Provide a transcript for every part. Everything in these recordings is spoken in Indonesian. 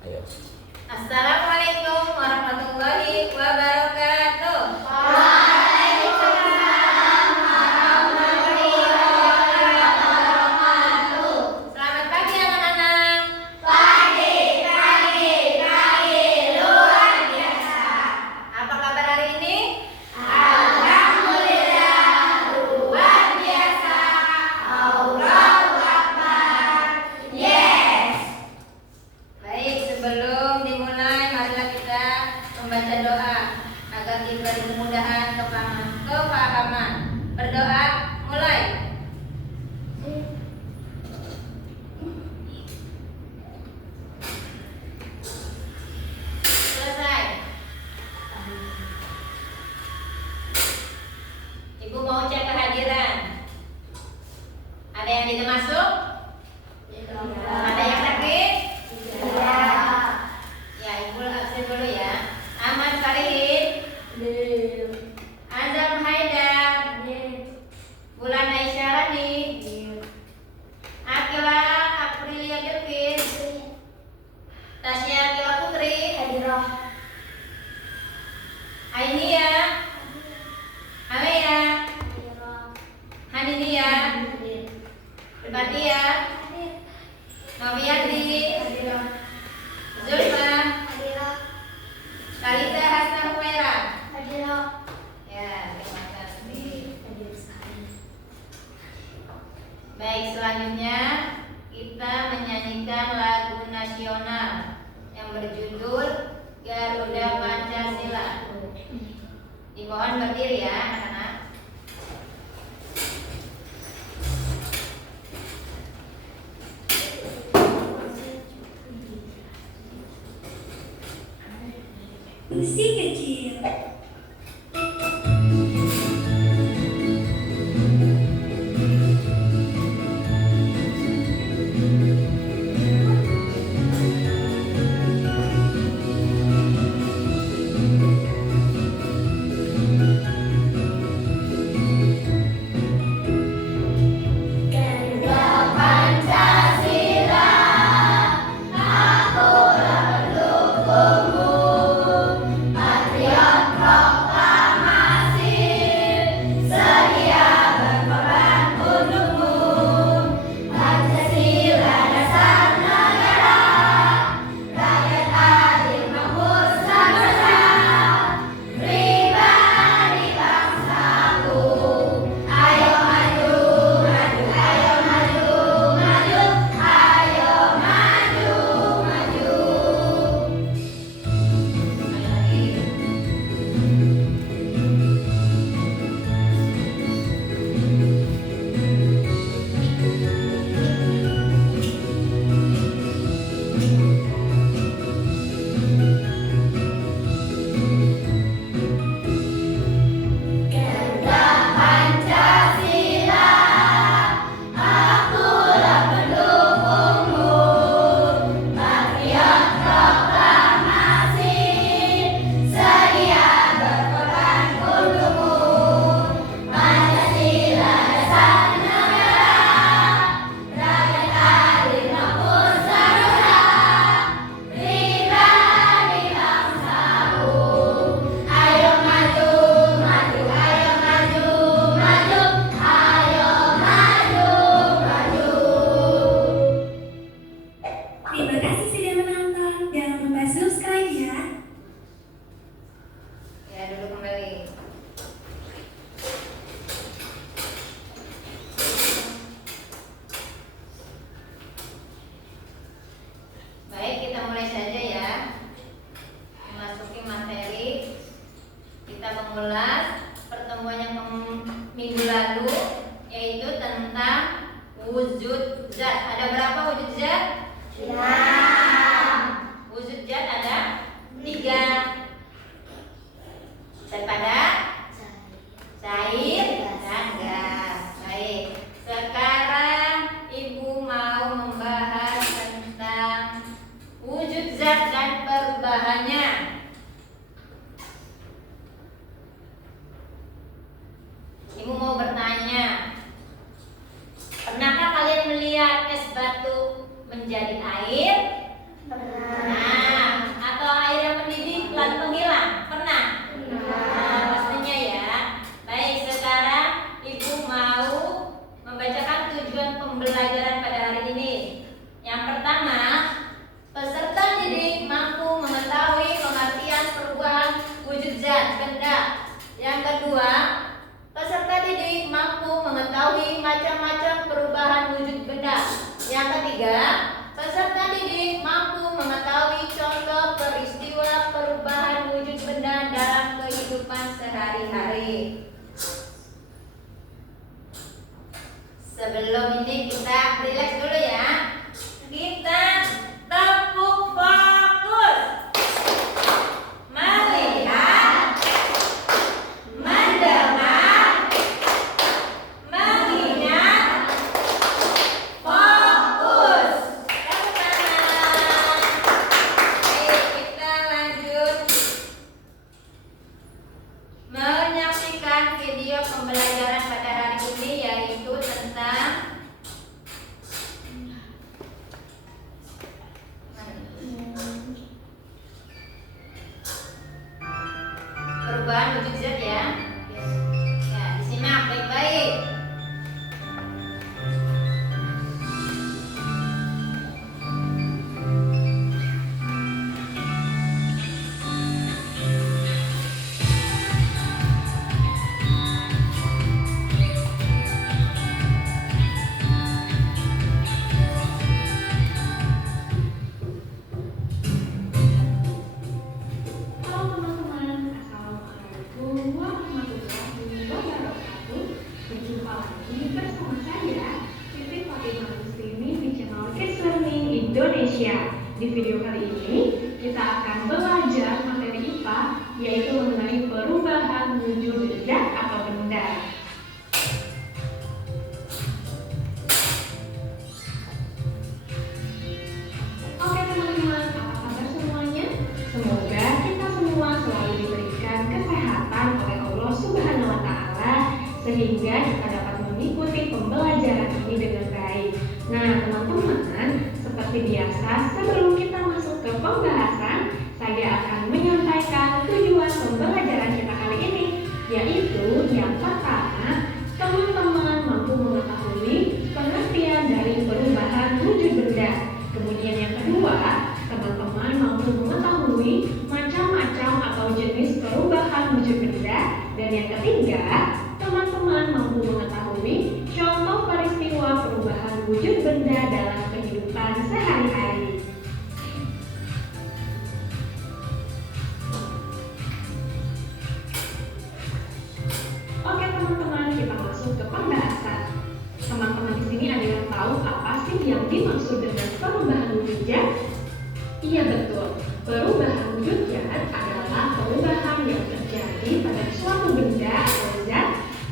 Ayo. Assalamualaikum warahmatullahi wabarakatuh. Waalaikumsalam warahmatullahi wabarakatuh. Selamat pagi anak-anak. Pagi luar biasa. Apa kabar hari ini? Alhamdulillah luar biasa. Allahu Akbar. Yes. Baik, sebelum dimulai marilah kita membaca doa agar diberi kemudahan kepahaman. Berdoa, mulai. Selesai. Ibu mau cek kehadiran. Ada yang tidak masuk? Ada yang sakit? Ya, Ibu absen dulu ya. Ahmad Farihin, Azam Haidar, Bulan Aisyah Rani, Akila Aprilia Bilkis, Tasya Akila Putri, Ainia, Ameya, Hanidia, Fatia, Noviati, Zulma, Kalita Hasan Humaira. Ya, terima kasih. Baik, selanjutnya kita menyanyikan lagu nasional yang berjudul Garuda Pancasila. Dimohon berdiri ya anak-anak. Musik kecil. Garuda Pancasila, akulah pendukungmu. Patriot proklamasi, sedia berkorban untukmu. Pancasila dasar negara, rakyat adil makmur sejahtera, pribadi bangsaku. Ayo maju, maju, ayo maju, maju, ayo maju, maju. Garuda Pancasila, akulah pendukungmu. Patriot proklamasi, sedia berkorban untukmu. Pancasila dasar negara, rakyat adil makmur sejahtera, pribadi bangsaku. Ayo maju, maju, ayo maju, maju, ayo maju, maju. Terima kasih sudah menonton. Jangan lupa subscribe ya. Ya, duduk kembali. Baik, kita mulai saja ya. Memasuki materi, kita mengulas pertemuan yang minggu lalu, yaitu tentang wujud zat. Ada berapa wujud zat? Wujud zat ada 3. Zat padat, cair, dan gas. Baik, sekarang Ibu mau membahas tentang wujud zat dan perubahannya. Ibu mau bertanya, pernahkah kalian melihat es batu menjadi air? Nah, Yang ketiga, peserta didik mampu mengetahui contoh peristiwa perubahan wujud benda dalam kehidupan sehari-hari. Sebelum ini kita relax dulu ya. Kita tepuk fokus. Melihat, mendengar, mengingat, fokus. Tepuk tangan. Ayo kita lanjut menyaksikan video pembelajaran pada hari ini, yaitu tentang perubahan wujud zat ya. Ya, disimak baik-baik. Halo teman-teman, Assalamualaikum warahmatullahi wabarakatuh. Berjumpa lagi bersama saya, Siti Fatimah Lustini di channel Kids Learning Indonesia. Di video kali ini, kita akan belajar materi IPA, yaitu mengenai perubahan wujud zat atau benda. Oke teman-teman, apa kabar semuanya? Semoga kita semua selalu diberikan kesehatan oleh Allah Subhanahu wa Ta'ala, sehingga kita dapat mengikuti pembelajaran ini dengan baik. Nah teman-teman, seperti biasa, sebelum kita masuk ke pembahasan, saya akan menyampaikan tujuan pembelajaran kita kali ini, yaitu yang pertama, teman-teman mampu mengetahui pengertian dari perubahan wujud benda. Kemudian yang kedua, teman-teman mampu mengetahui macam-macam atau jenis perubahan wujud benda. Dan yang ketiga, teman-teman mampu mengetahui contoh peristiwa perubahan wujud benda dalam kehidupan sehari-hari. Oke teman-teman, kita masuk ke pembahasan. Teman-teman di sini ada yang tahu apa sih yang dimaksud dengan perubahan wujud zat? Iya betul, perubahan wujud zat adalah perubahan yang terjadi pada suatu benda atau zat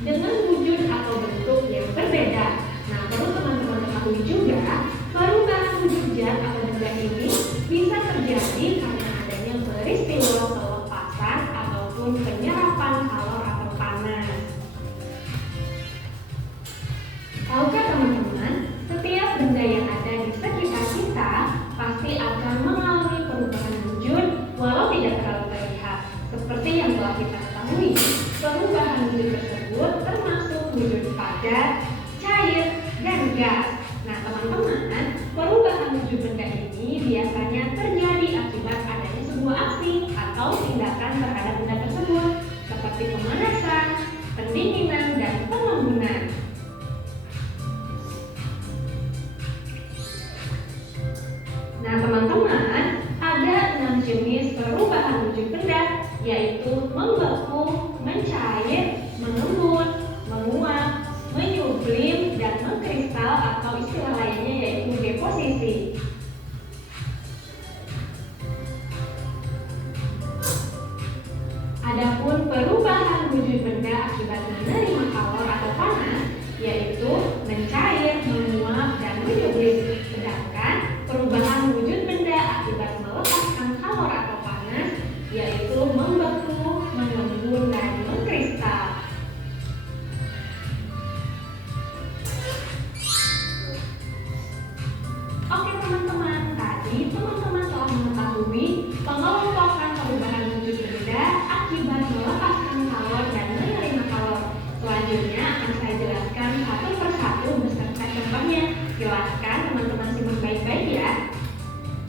dengan wujud atau bentuk yang berbeda. Nah, perlu teman-teman ketahui juga, perubahan wujud zat atau benda ini bisa terjadi karena adanya peristiwa pelepasan ataupun penyerapan kalor atau panas. Tahukah teman-teman, setiap benda yang ada di sekitar kita pasti akan mengalami perubahan wujud walau tidak terlalu terlihat. Seperti yang telah kita ketahui, perubahan wujud tersebut termasuk wujud padat, cair, dan gas. Nah teman-teman, perubahan wujud benda ini biasanya terjadi akibat adanya sebuah aksi atau tindakan terhadap benda tersebut, seperti pemanasan, pendinginan, dan pengembunan. Nah teman-teman, ada 6 jenis perubahan wujud benda, yaitu membeku, mencair, mengembun, menguap, menyublim, dan mengkristal atau istilah lainnya yaitu deposisi. Adapun perubahan wujud benda akibat menerima kalor atau panas, yaitu mencair, menguap, dan menyublim. Sedangkan perubahan wujud benda akibat melepaskan kalor atau panas, yaitu membeku, mengembun, dan mengkristal. Oke teman-teman, tadi teman-teman telah mengetahui pengelompokan perubahan wujud benda akibat melepaskan kalor dan menerima kalor. Selanjutnya akan saya jelaskan satu persatu beserta contohnya. Jelaskan teman-teman simak baik-baik ya.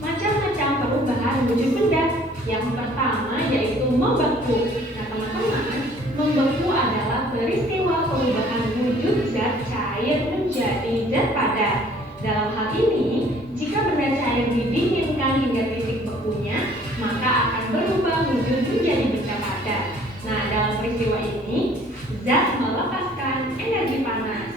Macam-macam perubahan wujud benda. Yang pertama yaitu membeku. Nah teman-teman, membeku adalah peristiwa perubahan wujud zat cair menjadi zat padat. Dalam hal ini, jika benda cair didinginkan hingga titik bekunya, maka akan berubah wujud menjadi benda padat. Nah, dalam peristiwa ini, zat melepaskan energi panas.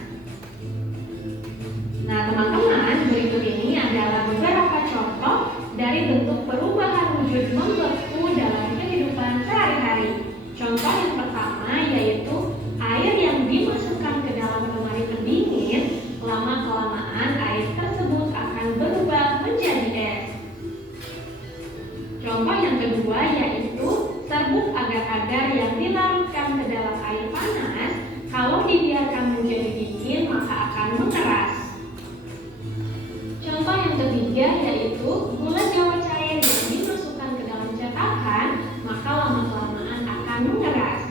Nah, teman-teman, berikut ini adalah beberapa contoh dari bentuk perubahan wujud membeku dalam kehidupan sehari-hari. Contoh yang pertama yaitu air yang dimasukkan ke dalam lemari pendingin, lama-kelamaan air tersebut akan berubah menjadi es. Contoh yang kedua yaitu serbuk agar-agar yang dilarutkan ke dalam air panas, kalau dibiarkan menjadi dingin maka akan mengeras. Contoh yang ketiga yaitu gula jawa cair yang dimasukkan ke dalam cetakan, maka lama-kelamaan akan mengeras.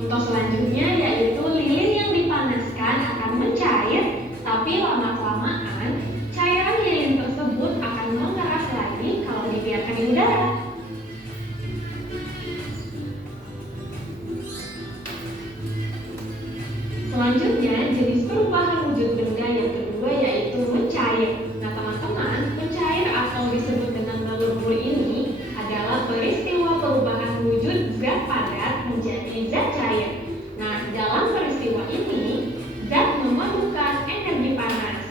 Contoh selanjutnya yaitu lilin yang dipanaskan akan mencair, tapi lama-kelamaan cairan lilin tersebut akan mengeras lagi kalau dibiarkan di udara. Selanjutnya, jenis perubahan wujud benda yang kedua yaitu mencair. Nah, teman-teman, mencair atau disebut dengan melebur ini adalah peristiwa perubahan wujud zat padat menjadi zat cair. Nah, dalam peristiwa ini, zat memerlukan energi panas.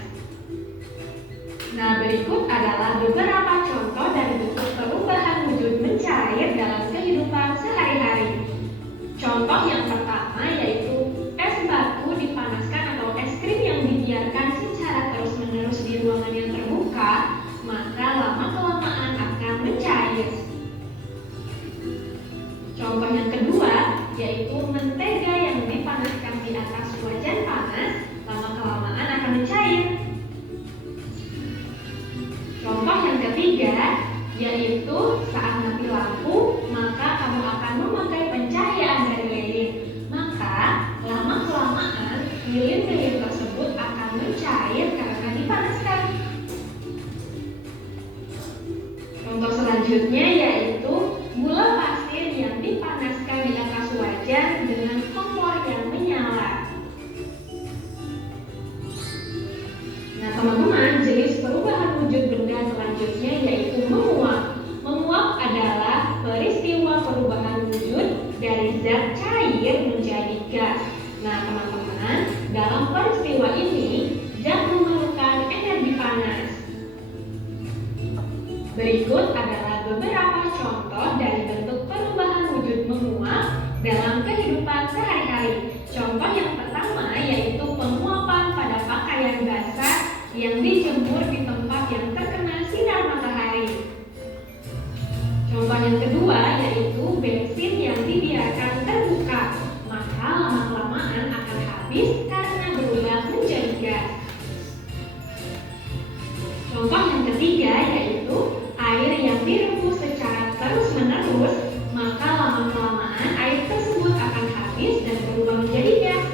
Nah, berikut adalah beberapa contoh dari bentuk perubahan wujud mencair dalam kehidupan sehari-hari. Contoh yang pertama yaitu es batu dipanaskan atau es krim yang dibiarkan secara terus-menerus di ruangan yang terbuka, maka lama-kelamaan akan mencair. Contoh yang kedua yaitu mentega yang dipanaskan di atas wajan panas, lama-kelamaan akan mencair. Contoh yang ketiga yaitu saat mati lampu, maka kamu akan memakai pencahayaan dari lilin. Maka lama-kelamaan lilin-lilin tersebut akan mencair karena dipanaskan. Contoh selanjutnya yaitu gula pasir yang dipanaskan di atas wajan dengan kompor yang menyala. Nah, teman-teman, jenis perubahan wujud benda selanjutnya yaitu menguap. Menguap adalah peristiwa perubahan wujud dari zat cair menjadi gas. Nah, teman-teman, dalam peristiwa ini zat memerlukan energi panas. Berikut adalah beberapa contoh dari bentuk perubahan wujud menguap dalam kehidupan sehari-hari. Contoh yang pertama yaitu penguapan pada pakaian basah yang dijemur di tempat yang terkena sinar matahari. Contoh yang kedua yaitu bensin yang dibiarkan terbuka, maka lama-kelamaan akan habis karena berubah menjadi gas. Contoh yang ketiga yaitu air yang direbus secara terus-menerus, maka lama-kelamaan air tersebut akan habis dan berubah menjadi gas.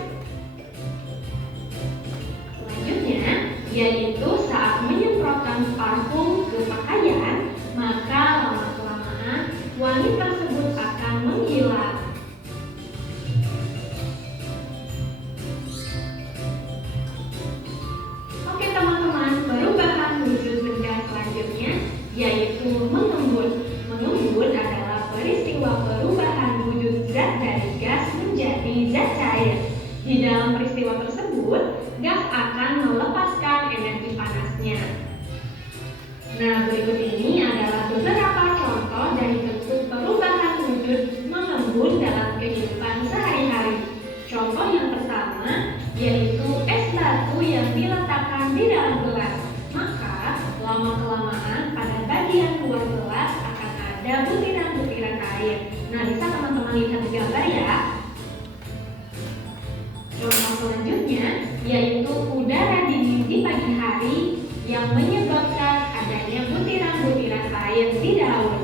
Selanjutnya yaitu saat menyemprotkan parfum ke pakaian, maka lama-kelamaan wangi tersebut akan menghilang. Oke teman-teman, perubahan wujud benda selanjutnya yaitu mengembun. Mengembun adalah peristiwa perubahan wujud zat dari gas menjadi zat cair. Di dalam peristiwa tersebut, gas akan melepaskan energi panasnya. Nah, berikut ini adalah beberapa contoh dari bentuk perubahan wujud mengembun dalam kehidupan sehari-hari. Contoh yang pertama yaitu es batu yang diletakkan di dalam gelas. Maka lama-kelamaan pada bagian luar gelas akan ada butiran-butiran air. Nah, bisa teman-teman lihat di gambar ya. Contoh selanjutnya yaitu udara dingin di pagi hari yang menyebabkan adanya butiran-butiran air di daun.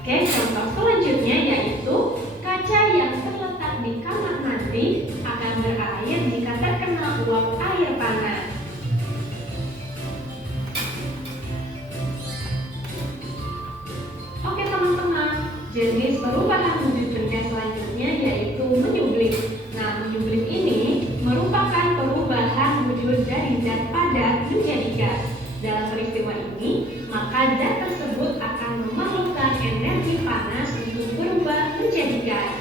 Oke, contoh selanjutnya yaitu kaca yang terletak di kamar mandi akan berair jika terkena uap air panas. Oke jenis perubahan wujud benda selanjutnya yaitu menyublim. Nah, menyublim ini maka zat tersebut akan memerlukan energi panas untuk berubah menjadi gas.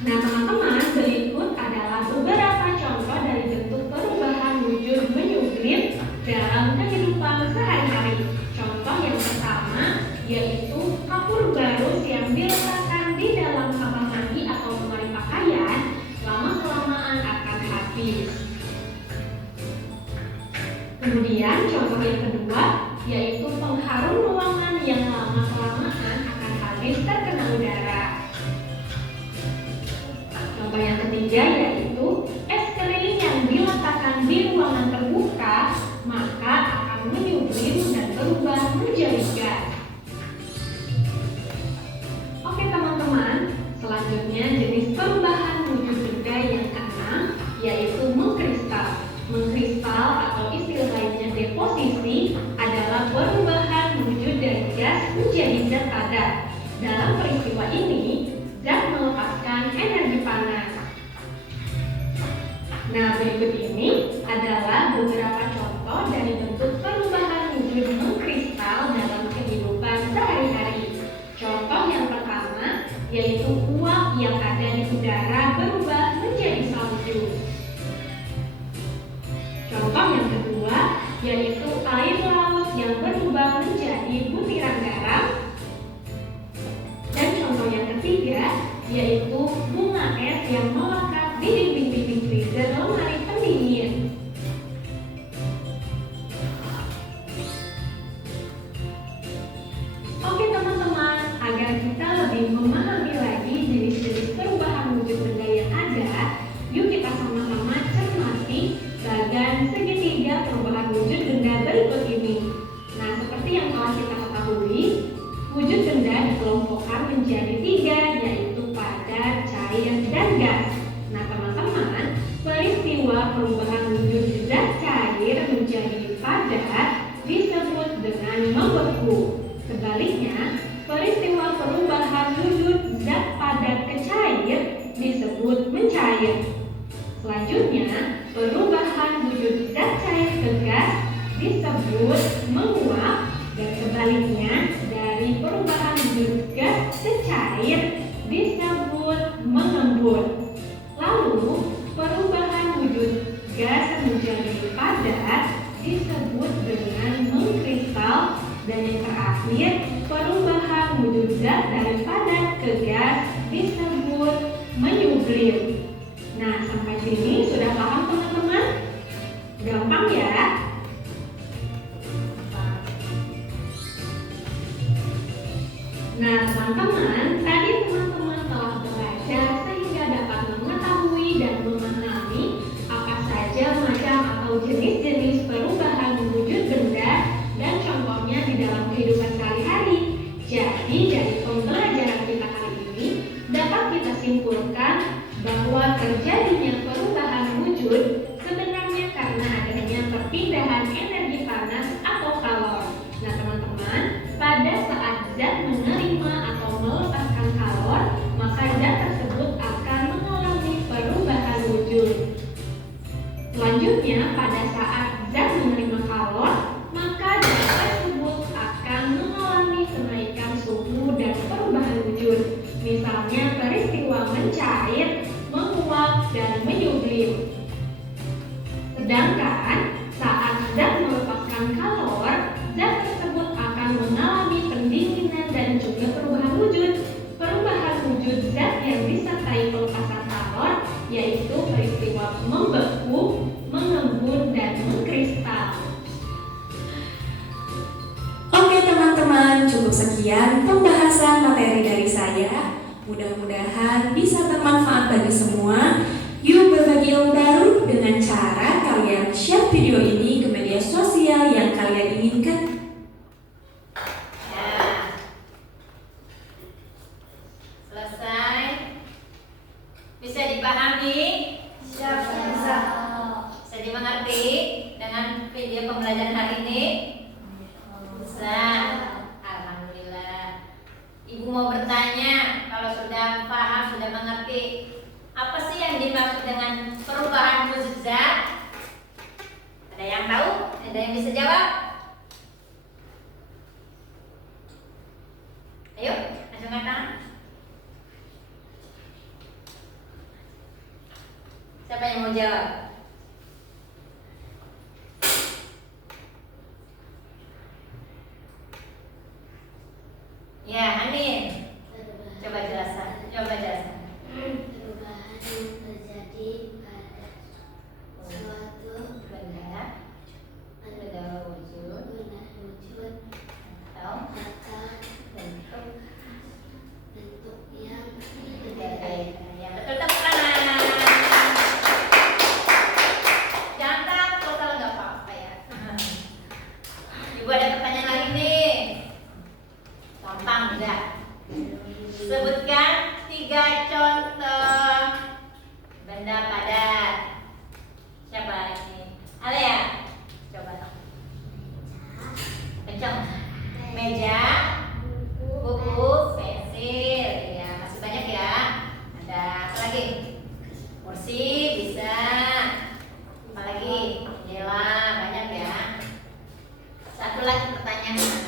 Nah teman-teman, berikut adalah beberapa contoh dari bentuk perubahan wujud menyublim dalam kehidupan sehari-hari. Contoh yang pertama yaitu kapur barus yang diletakkan di dalam kamar mandi atau lemari pakaian, lama-kelamaan akan habis. Kemudian contoh yang kedua yaitu pengharum ruangan yang lama-kelamaan akan habis terkena udara. Contoh yang ketiga yaitu es krim yang diletakkan di ruangan terbuka maka akan menyublim dan berubah menjadi gas. Oke teman-teman, selanjutnya jenis perubahan wujud benda yang keenam yaitu mengkristal. Mengkristal atau istilah lainnya deposisi adalah perubahan wujud dari gas menjadi zat padat. Dalam peristiwa ini, zat melepaskan energi panas. Nah, berikut ini adalah beberapa contoh dari bentuk perubahan wujud mengkristal dalam kehidupan sehari-hari. Contoh yang pertama yaitu uap yang ada di udara berubah menjadi salju. Contoh yang kedua yaitu air laut yang berubah menjadi butiran garam. Dan contoh yang ketiga yaitu bunga es yang melekat di dinding-dinding freezer lemari pendingin. Oke teman-teman, agar kita lebih memahami lagi jenis-jenis perubahan wujud benda yang ada, yuk kita sama-sama cermati bagan segitiga perubahan wujud benda berikut ini. Nah, seperti yang telah kita ketahui, wujud benda dikelompokkan menjadi tiga, yaitu padat, cair, dan gas. Nah, teman-teman, peristiwa perubahan wujud zat cair menjadi padat disebut dengan membeku. Sebaliknya, peristiwa perubahan wujud zat padat ke cair disebut mencair. Selanjutnya, perubahan wujud zat cair ke gas disebut menguap, dan sebaliknya dari perubahan wujud gas ke cair disebut mengembun. Lalu, perubahan wujud gas menjadi padat disebut dengan mengkristal, dan yang terakhir, perubahan wujud zat dari padat ke gas disebut menyublim. Nah, sampai sini sudah paham teman-teman? Gampang ya? Nah, teman-teman, tadi teman-teman telah belajar sehingga dapat mengetahui dan memahami apa saja macam atau jenis-jenis perubahan wujud benda dan contohnya di dalam kehidupan sehari-hari. Jadi, dari pembelajaran kita kali ini dapat kita simpulkan bahwa terjadinya perubahan wujud sebenarnya karena adanya perpindahan energi panas atau kalor. Nah teman-teman, pada saat zat menerima atau melepaskan kalor, maka zat tersebut akan mengalami perubahan wujud. Selanjutnya, pada saat zat menerima kalor, maka zat tersebut akan mengalami kenaikan suhu dan perubahan wujud. Misalnya peristiwa mencair, menguap, dan menyublim. Sedangkan saat zat melepaskan kalor, zat tersebut akan mengalami pendinginan dan juga perubahan wujud. Perubahan wujud zat yang disertai pelepasan kalor yaitu peristiwa membeku, mengembun, dan mengkristal. Oke teman-teman, cukup sekian pembahasan materi dari saya. Mudah-mudahan bisa bermanfaat bagi semua. Yuk berbagi ilmu baru dengan cara kalian share video ini ke media sosial yang kalian inginkan. Ya. Selesai. Bisa dipahami? Bisa dimengerti dengan video pembelajaran hari ini? Bisa. Alhamdulillah. Ibu mau bertanya, kalau sudah paham, sudah mengerti, apa sih yang dimaksud dengan perubahan wujud zat? Ada yang tahu? Ada yang bisa jawab? Angkat tangan. Siapa yang mau jawab? Ya, Anin. Coba jelaskan. Perubahan yang terjadi pada suatu Benda wujud wujud atau atau bentuk bentuk yang berbeda. Ya, betul, tepuk tangan. Jangan takut kalau nggak apa-apa ya. Ibu ada pertanyaan lagi nih. Gampang enggak? Sebutkan 3 contoh benda padat. Siapa ini? Alia. Coba. Kencang. Meja, buku, pensil. Ya, masih banyak ya. Ada apa lagi? Kursi bisa. Apa lagi? Jendela, banyak ya. Satu lagi pertanyaan.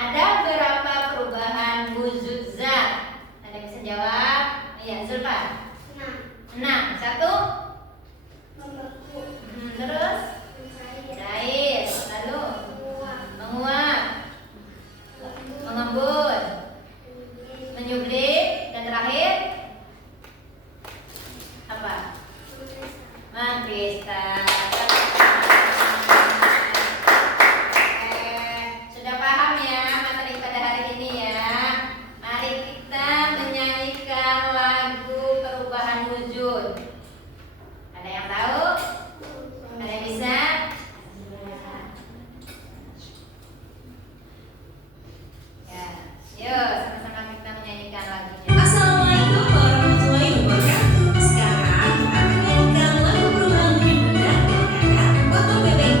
Ada berapa perubahan wujud zat? Ada yang bisa jawab? Iya, Zulfa. 6. 1. Terus cair, lalu menguap, mengembun, menyublim, dan terakhir apa? Mengkristal. Sudah paham ya materi pada hari ini ya? Mari kita menyanyikan lagu perubahan wujud. Ada yang tahu? Ada yang bisa? Ya, yuk sama-sama kita menyanyikan lagunya. Assalamualaikum warahmatullahi wabarakatuh. Sekarang kita akan menyanyikan lagu perubahan wujud benda dengan foto bebek.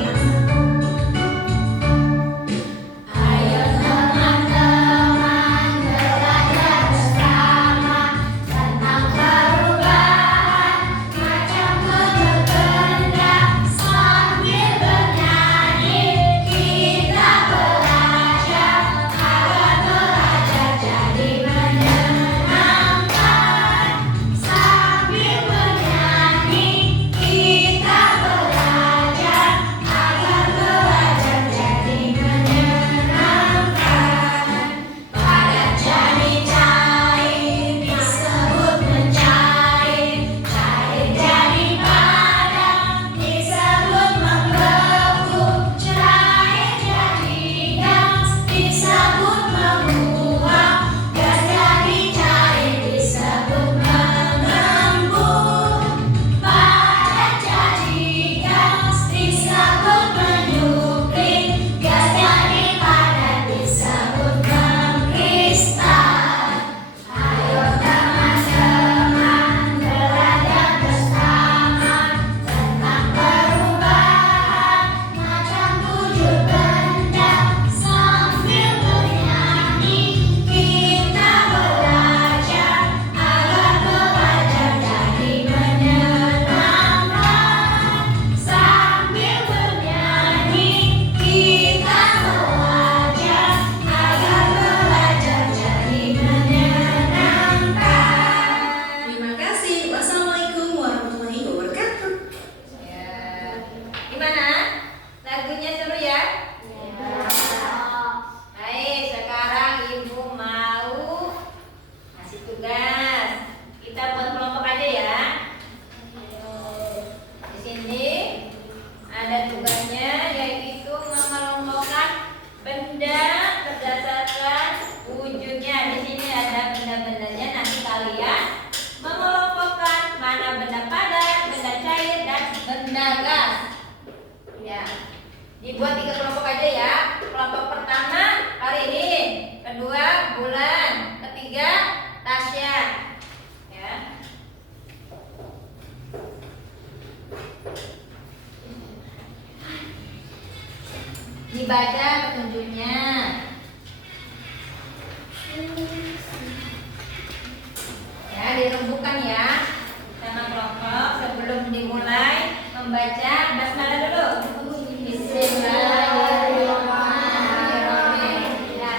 Ayo teman-teman belajar bersama tentang perubahan macam wujud benda sambil bernyanyi kita belajar agar belajar jadi menyenangkan sambil bernyanyi kita belajar agar belajar jadi menyenangkan padat jadi cair disebut mencair cair jadi padat disebut membeku cair jadi gas disebut menguap gas jadi cair disebut mengembun padat jadi gas disebut menyupling gas jadi padat disebut mengkristal. Ayo teman-teman belajar bersama tentang perubahan macam wujud benda sambil bernyanyi kita belajar agar belajar jadi menyenangkan sambil bernyanyi kita belajar agar belajar jadi menyenangkan. Terima kasih. Wassalamualaikum warahmatullahi wabarakatuh. Ya. Gimana? Lagunya seru ya? Baik, sekarang Ibu mau kasih tugas. Kita buat kelompok aja ya. Di sini ada tugasnya yaitu mengelompokkan benda berdasarkan wujudnya. Di sini ada benda-bendanya. Nanti kalian mengelompokkan mana benda padat, benda cair, dan benda gas. Ya, dibuat 3 kelompok aja ya. Kelompok pertama Farihin, kedua Bulan, ketiga Tasya. Ya. Dibaca petunjuknya. Ya, dirembukan ya. Sama kelompok sebelum dimulai membaca basmalah dulu. Bismillahirrahmanirrahim. Ya,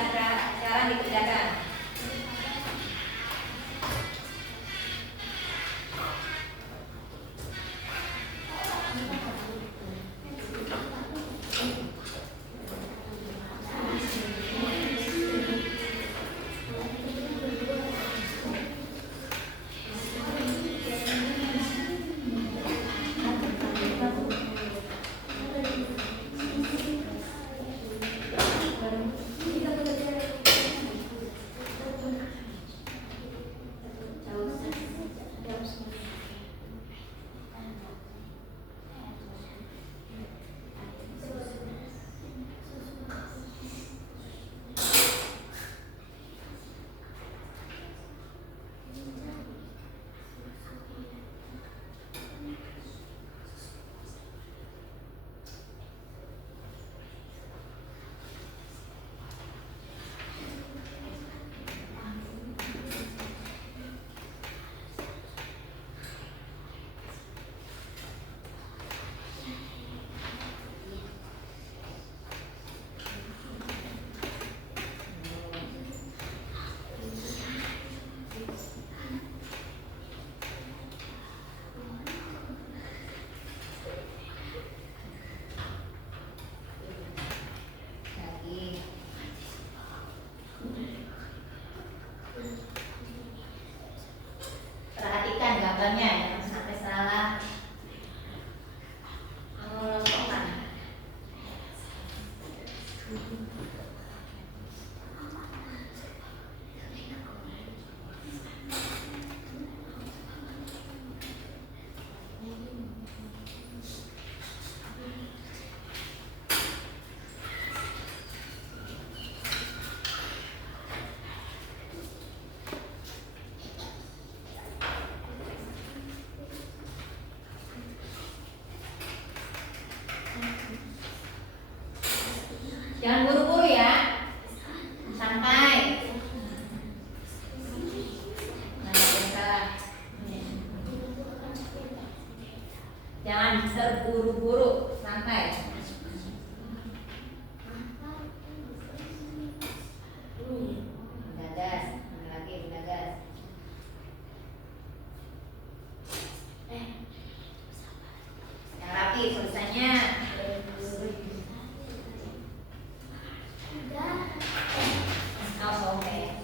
Jangan buru-buru ya. Santai. Nah, salah. Jangan terburu-buru, santai. Gagas, mana lagi gagas. Yang rapi tulisannya. Oh, oke.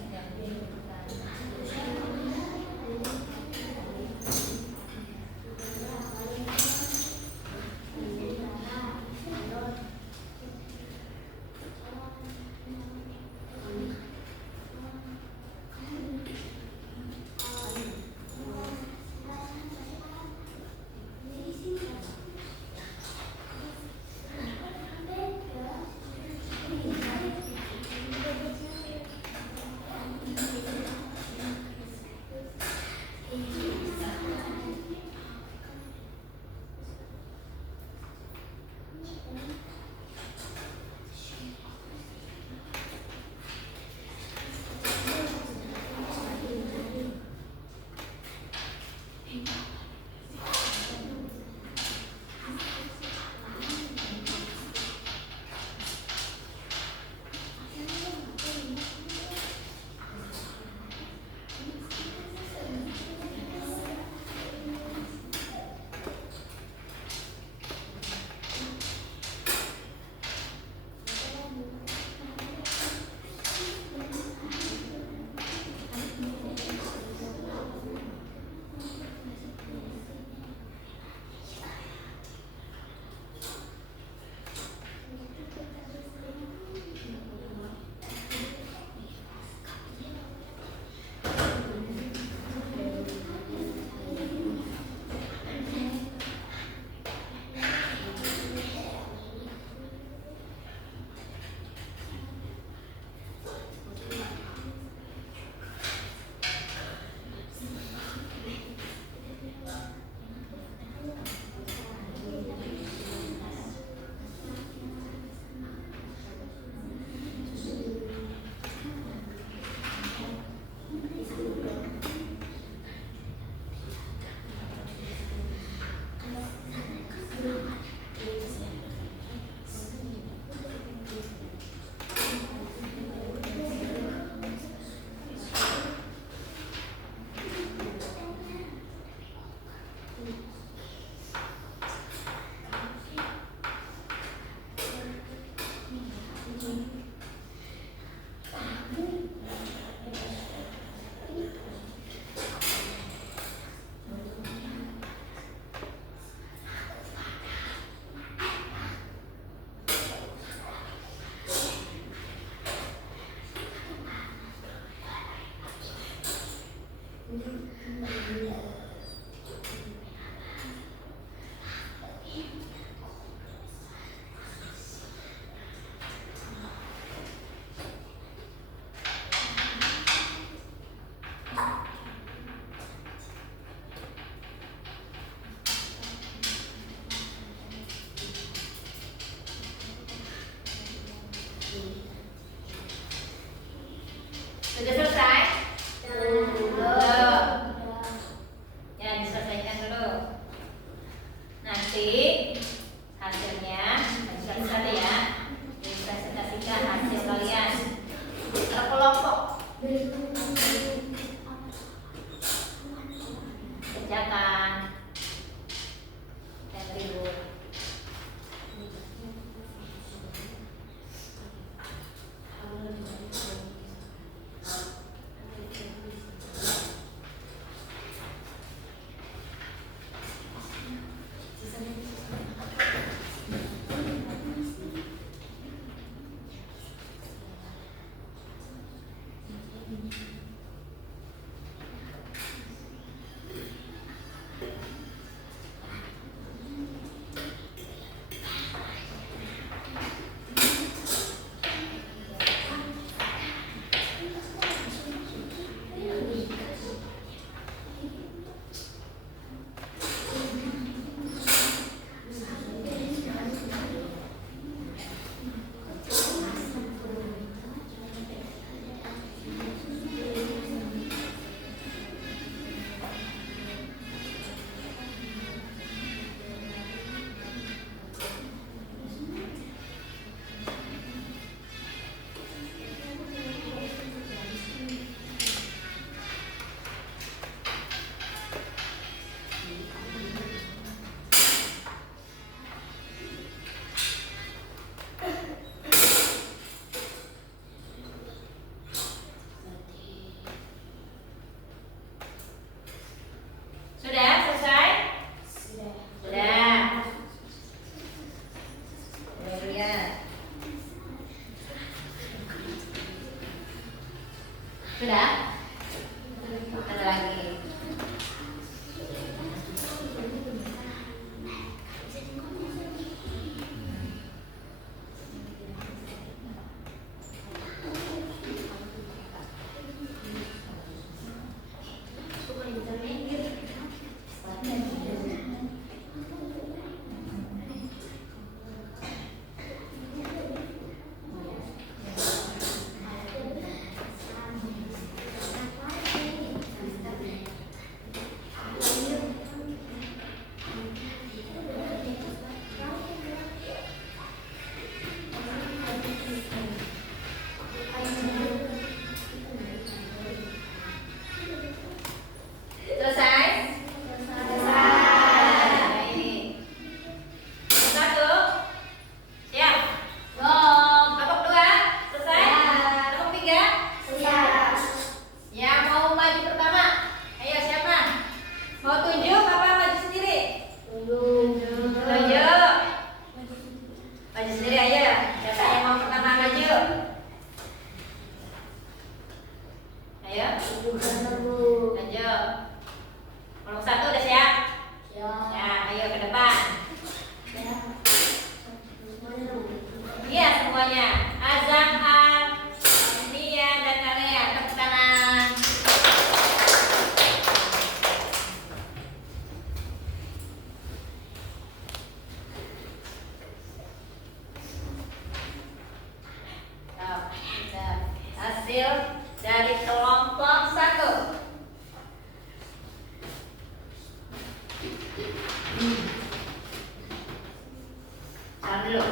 dulu.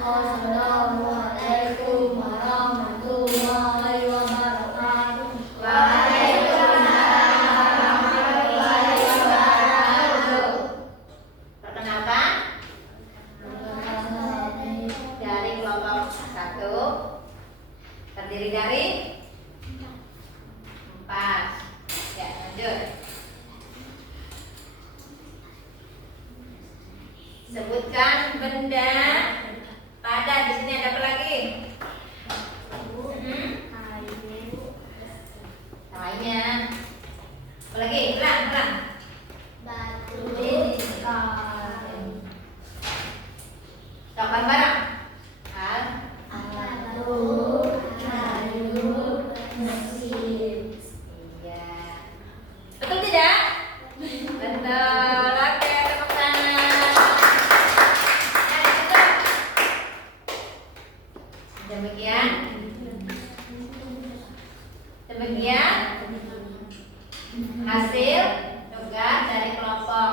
Assalamualaikum warahmatullahi wabarakatuh. Perkenalkan dari kelompok 1 terdiri dari 4. Ya, lanjut. Sebutkan benda pada. Di sini ada apa lagi? Lainnya. Apa lagi? Pelan. Kapan barang? Iya. Betul tidak? Betul. Oke, tepuk tangan. Nah, betul. Demikian hasil tugas dari kelompok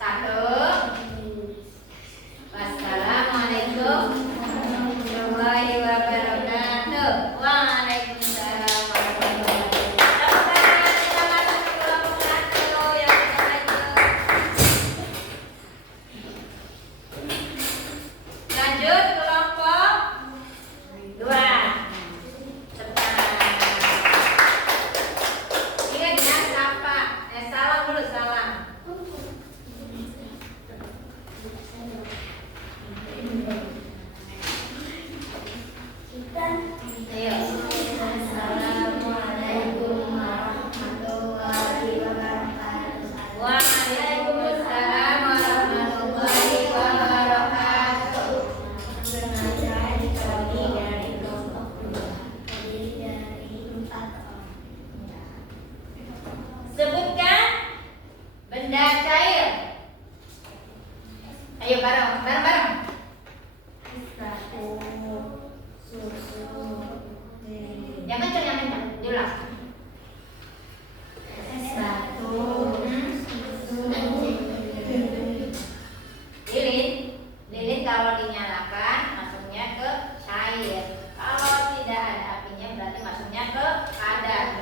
1. Wassalamualaikum warahmatullahi wabarakatuh. Waalaikumsalam warahmatullahi wabarakatuh. Kita masuk ke kelompok 1 yang kita lanjut kelompok 2. Ingat ya, sapa. Salam dulu, salam. Ayo. Assalamualaikum warahmatullahi wabarakatuh. Waalaikumsalam warahmatullahi wabarakatuh. Dari kami dari kelompok 2 terdiri dari 4 orang. Sebutkan benda cair. Ayo bareng. Yang kencang. Diulang. Lilin kalau dinyalakan masuknya ke cair. Kalau tidak ada apinya berarti masuknya ke padat.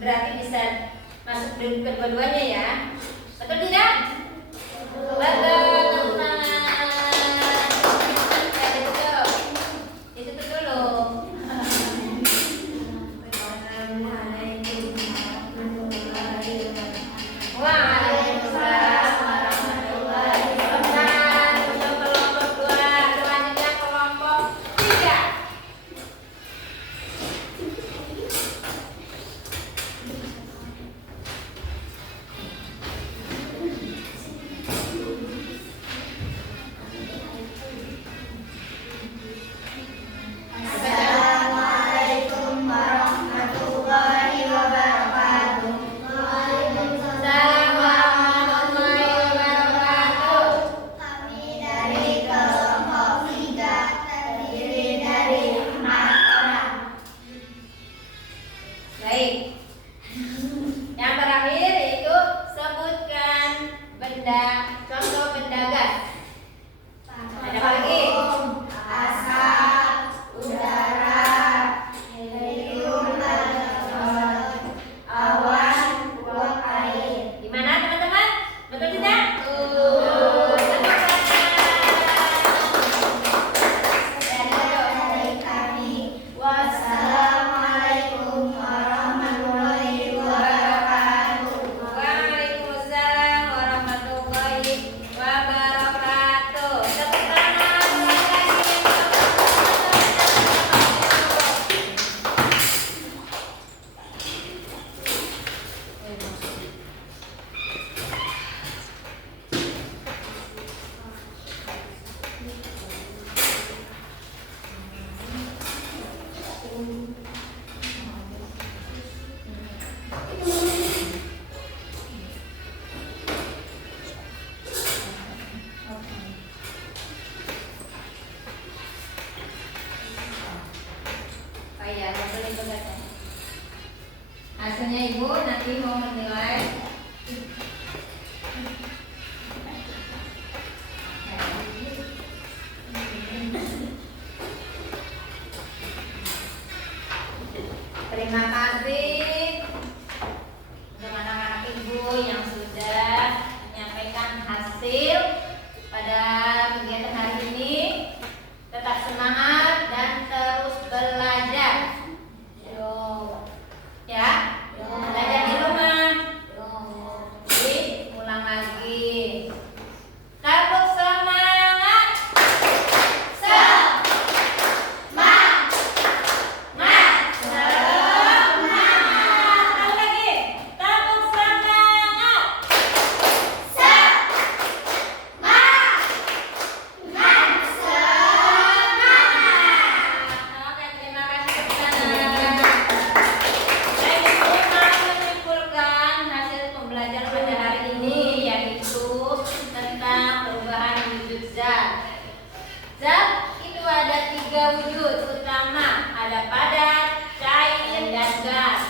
Berarti bisa masuk ke kedua-duanya ya. Betul tidak? Betul. Tepuk tangan. Di situ dulu. Waalaikumsalam warahmatullahi wabarakatuh. Untuk kelompok 2, selanjutnya kelompok 3. Assalamualaikum warahmatullahi wabarakatuh. Waalaikumsalam warahmatullahi wabarakatuh. Kami dari kelompok 3 terdiri dari 4 orang. Baik. Yang terakhir yaitu sebutkan benda, contoh benda gas. Ada apa lagi? Asap, udara, helium, argon, awan, uap air. Gimana teman-teman? Betul tidak? Betul. Dari kami, wassalamualaikum warahmatullahi wabarakatuh. Waalaikumsalam warahmatullahi yang sudah menyampaikan hasil pada kegiatan hari ini. Tetap semangat dan terus belajar. Ya, belajar di rumah. Jadi ulang lagi. Tepuk semangat. Tahu lagi. Tepuk semangat. Oke, terima kasih anak-anak. Saya mau menyimpulkan hasil pembelajaran pada hari ini, yaitu tentang perubahan wujud zat. Zat itu ada 3 wujud utama, ada padat, cair, dan gas,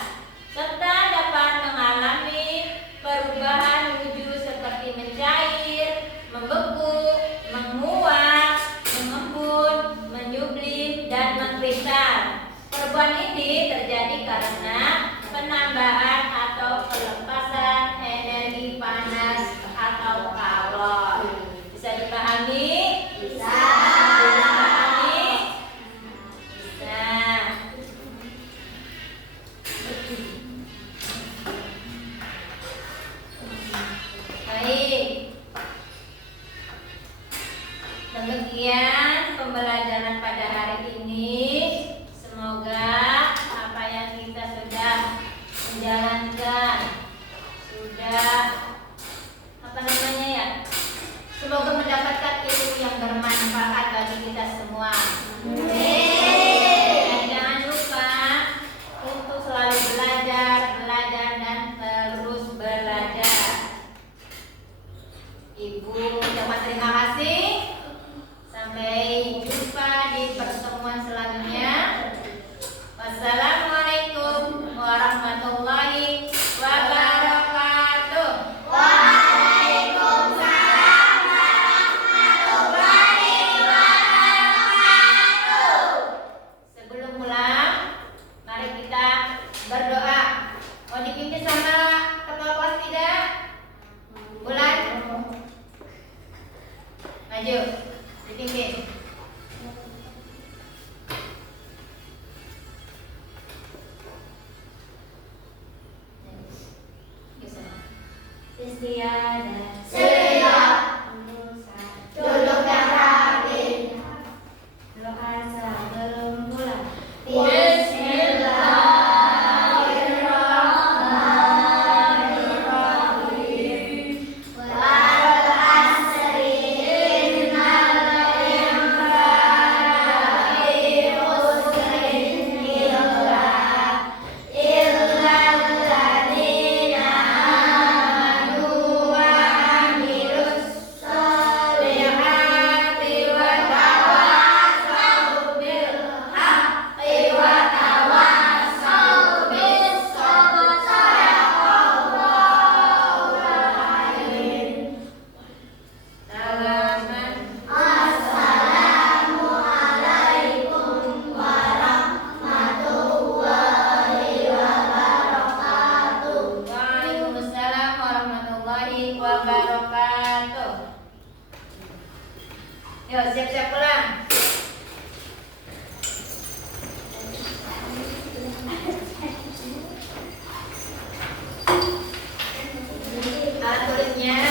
serta dapat mengalami perubahan wujud seperti mencair, membeku, menguap, mengembun, menyublim, dan mengkristal. Perubahan ini terjadi karena penambahan atau pelepasan energi panas atau kalor. Bisa dipahami? Bisa. Dipahami? Bisa. Baik. Demikian pembelajaran pada hari ini. Semoga apa yang kita sudah menjalankan sudah semoga mendapatkan ilmu yang bermanfaat bagi kita semua. Dan jangan lupa untuk selalu belajar dan terus belajar. Ibu ucapkan terima kasih. Sampai jumpa di pertemuan selanjutnya. Wassalamualaikum warahmatullahi wabarakatuh. Waalaikumsalam warahmatullahi wabarakatuh. Sebelum pulang, mari kita berdoa. Mau dipimpin sama kepala kelas tidak? Bulan? Maju, dipimpin. Istiadah. Siap. Duduk yang rapi. Doa sebelum pulang. Bismillahirrahmanirrahim. Wal asri innal insana lafi khusrin illal ladzina amanu wa amilus sholihati wa tawassaw bil haqqi wa tawassaw bis sabr. Sadaqallahul azim. Salaman. Assalamualaikum warahmatullahi wabarakatuh. Waalaikumsalam warahmatullahi wabarakatuh. Yuk, siap-siap pulang. Alat tulisnya